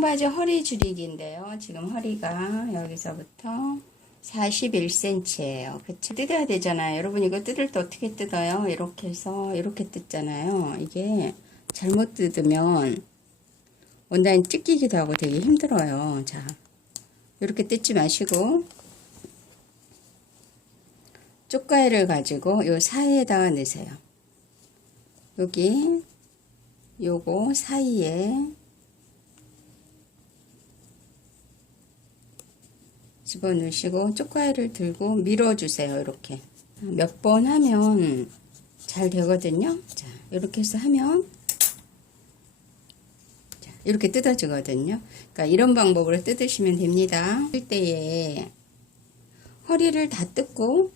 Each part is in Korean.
청바지 허리 줄이기인데요. 지금 허리가 여기서부터 41cm예요. 그쵸? 뜯어야 되잖아요. 여러분 이거 뜯을 때 어떻게 뜯어요? 이렇게 해서 이렇게 뜯잖아요. 이게 잘못 뜯으면 원단이 찢기기도 하고 되게 힘들어요. 자, 이렇게 뜯지 마시고 쪽가위를 가지고 요 사이에다가 넣으세요. 여기 요거 사이에 집어넣으시고 쪽가위를 들고 밀어주세요. 이렇게 몇 번 하면 잘 되거든요. 자, 이렇게 해서 하면 자, 이렇게 뜯어지거든요. 그러니까 이런 방법으로 뜯으시면 됩니다. 뜰 때에 허리를 다 뜯고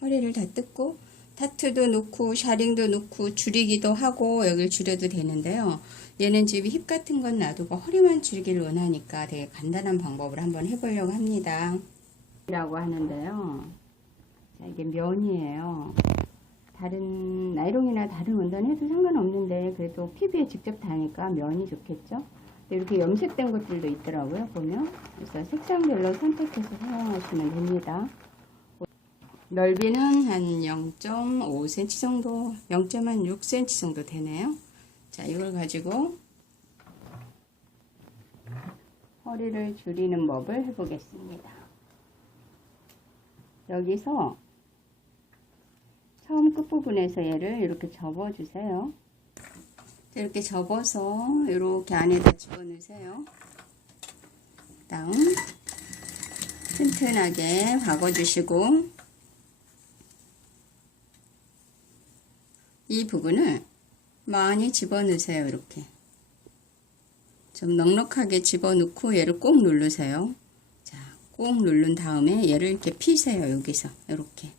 허리를 다 뜯고 타투도 넣고 샤링도 넣고 줄이기도 하고 여길 줄여도 되는데요. 얘는 지금 힙 같은 건 놔두고 허리만 줄이기를 원하니까 되게 간단한 방법을 한번 해보려고 합니다. 라고 하는데요. 자, 이게 면이에요. 다른 나이롱이나 다른 원단 해도 상관없는데 그래도 피부에 직접 닿으니까 면이 좋겠죠. 이렇게 염색된 것들도 있더라고요. 보면 그래서 색상별로 선택해서 사용하시면 됩니다. 넓이는 한 0.5cm 정도, 0.6cm 정도 되네요. 자, 이걸 가지고 허리를 줄이는 법을 해보겠습니다. 여기서 처음 끝부분에서 얘를 이렇게 접어주세요. 이렇게 접어서 이렇게 안에다 집어넣으세요. 다음 튼튼하게 박아주시고 이 부분을 많이 집어넣으세요. 이렇게 좀 넉넉하게 집어넣고 얘를 꼭 누르세요. 자, 꼭 누른 다음에 얘를 이렇게 피세요. 여기서 이렇게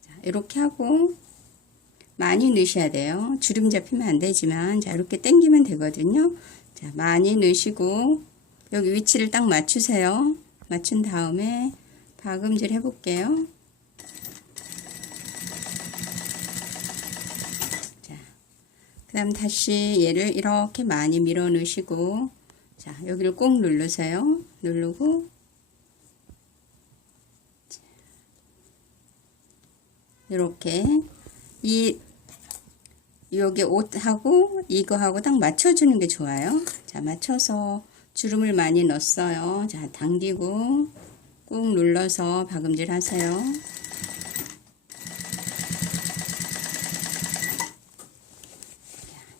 자, 이렇게 하고 많이 넣으셔야 돼요. 주름 잡히면 안 되지만 자 이렇게 당기면 되거든요. 자 많이 넣으시고 여기 위치를 딱 맞추세요. 맞춘 다음에 박음질 해볼게요. 다음 다시 얘를 이렇게 많이 밀어 넣으시고 자 여기를 꼭 누르세요. 누르고 이렇게 이 여기 옷하고 이거하고 딱 맞춰주는 게 좋아요. 자 맞춰서 주름을 많이 넣었어요. 자 당기고 꾹 눌러서 박음질 하세요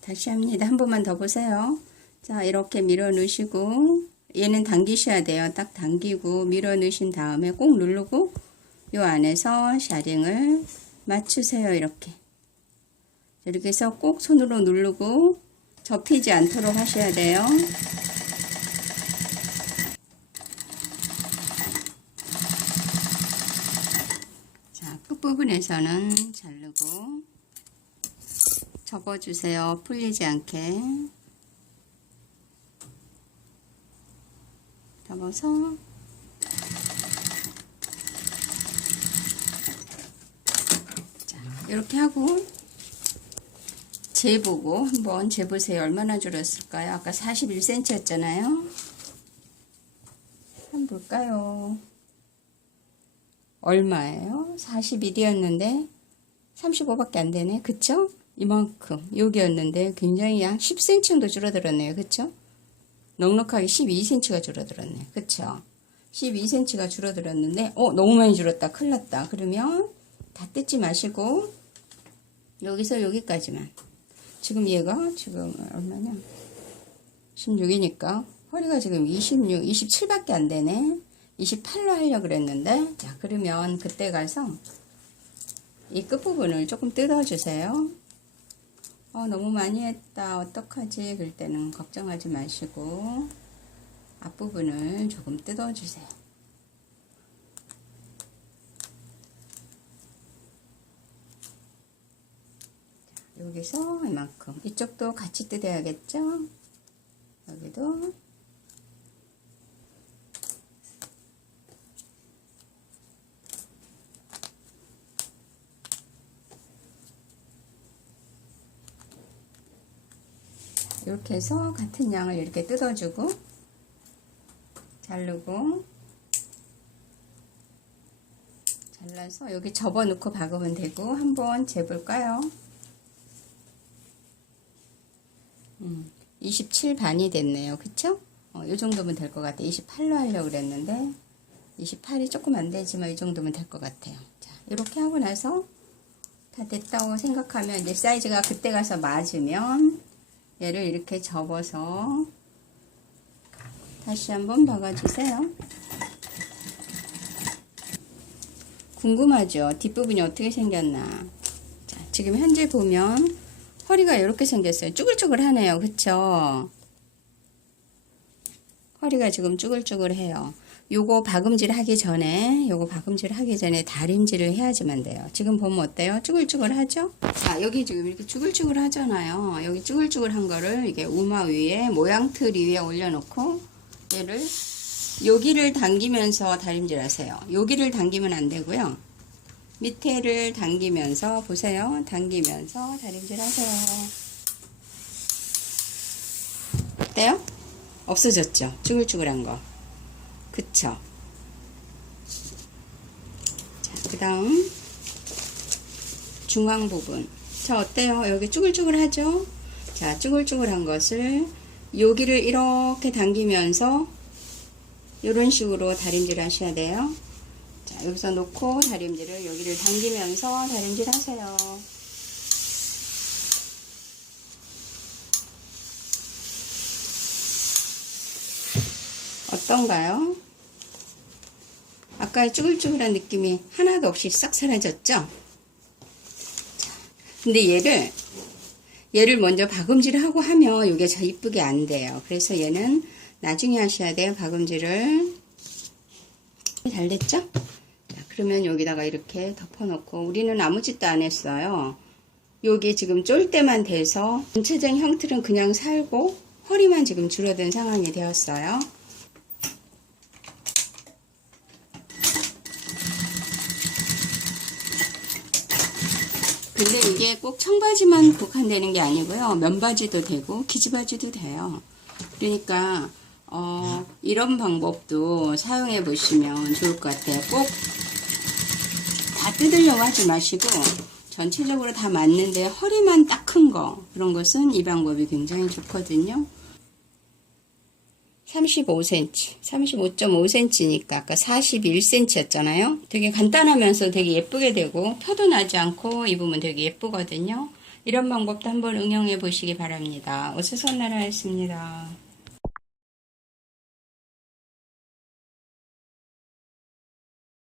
다시 합니다. 한 번만 더 보세요. 자, 이렇게 밀어 넣으시고, 얘는 당기셔야 돼요. 딱 당기고, 밀어 넣으신 다음에 꼭 누르고, 요 안에서 샤링을 맞추세요. 이렇게. 이렇게 해서 꼭 손으로 누르고, 접히지 않도록 하셔야 돼요. 자, 끝부분에서는 자르고, 접어주세요. 풀리지 않게. 접어서 자, 이렇게 하고 재보고 한번 재보세요. 얼마나 줄었을까요? 아까 41cm였잖아요. 한번 볼까요? 얼마예요? 41이었는데 35밖에 안 되네. 그쵸? 이만큼 여기였는데 굉장히 한 10cm 정도 줄어들었네요. 그쵸? 넉넉하게 12cm가 줄어들었네. 그쵸? 12cm가 줄어들었는데 어 너무 많이 줄었다. 큰일 났다. 그러면 다 뜯지 마시고 여기서 여기까지만 지금 얘가 지금 얼마냐 16이니까 허리가 지금 26, 27밖에 안 되네. 28로 하려고 그랬는데 자 그러면 그때 가서 이 끝부분을 조금 뜯어주세요. 어, 너무 많이 했다. 어떡하지? 그럴 때는 걱정하지 마시고 앞부분을 조금 뜯어주세요. 자, 여기서 이만큼. 이쪽도 같이 뜯어야겠죠? 여기도 이렇게 해서 같은 양을 이렇게 뜯어주고 자르고 잘라서 여기 접어놓고 박으면 되고 한번 재볼까요? 음, 27반이 됐네요. 그쵸? 어, 이 정도면 될 것 같아요. 28로 하려고 그랬는데 28이 조금 안 되지만 이 정도면 될 것 같아요. 자, 이렇게 하고 나서 다 됐다고 생각하면 이제 사이즈가 그때 가서 맞으면 얘를 이렇게 접어서 다시 한번 박아주세요. 궁금하죠? 뒷부분이 어떻게 생겼나? 자, 지금 현재 보면 허리가 이렇게 생겼어요. 쭈글쭈글하네요. 그쵸? 허리가 지금 쭈글쭈글해요. 요거 박음질 하기 전에 요거 박음질 하기 전에 다림질을 해야지만 돼요. 지금 보면 어때요? 쭈글쭈글하죠? 자 여기 지금 이렇게 쭈글쭈글 하잖아요. 여기 쭈글쭈글한 거를 이게 우마 위에 모양틀 위에 올려놓고 얘를 여기를 당기면서 다림질 하세요. 여기를 당기면 안 되고요. 밑에를 당기면서 보세요. 당기면서 다림질 하세요. 어때요? 없어졌죠? 쭈글쭈글한 거. 그쵸? 자, 그 다음, 중앙 부분. 자, 어때요? 여기 쭈글쭈글하죠? 자, 쭈글쭈글한 것을 여기를 이렇게 당기면서 이런 식으로 다림질 하셔야 돼요. 자, 여기서 놓고 다림질을 여기를 당기면서 다림질 하세요. 어떤가요? 아까 쭈글쭈글한 느낌이 하나도 없이 싹 사라졌죠? 자, 근데 얘를 얘를 먼저 박음질을 하고 하면 이게 잘 이쁘게 안 돼요. 그래서 얘는 나중에 하셔야 돼요. 박음질을 잘 됐죠? 자, 그러면 여기다가 이렇게 덮어놓고 우리는 아무 짓도 안 했어요. 여기 지금 쫄 때만 돼서 전체적인 형틀은 그냥 살고 허리만 지금 줄어든 상황이 되었어요. 근데 이게 꼭 청바지만 국한되는 게 아니고요. 면바지도 되고 기지바지도 돼요. 그러니까 어, 이런 방법도 사용해 보시면 좋을 것 같아요. 꼭 다 뜯으려고 하지 마시고 전체적으로 다 맞는데 허리만 딱 큰 거 그런 것은 이 방법이 굉장히 좋거든요. 35cm, 35.5cm니까 아까 41cm였잖아요. 되게 간단하면서 되게 예쁘게 되고 터도 나지 않고 입으면 되게 예쁘거든요. 이런 방법도 한번 응용해 보시기 바랍니다. 오스선나라였습니다.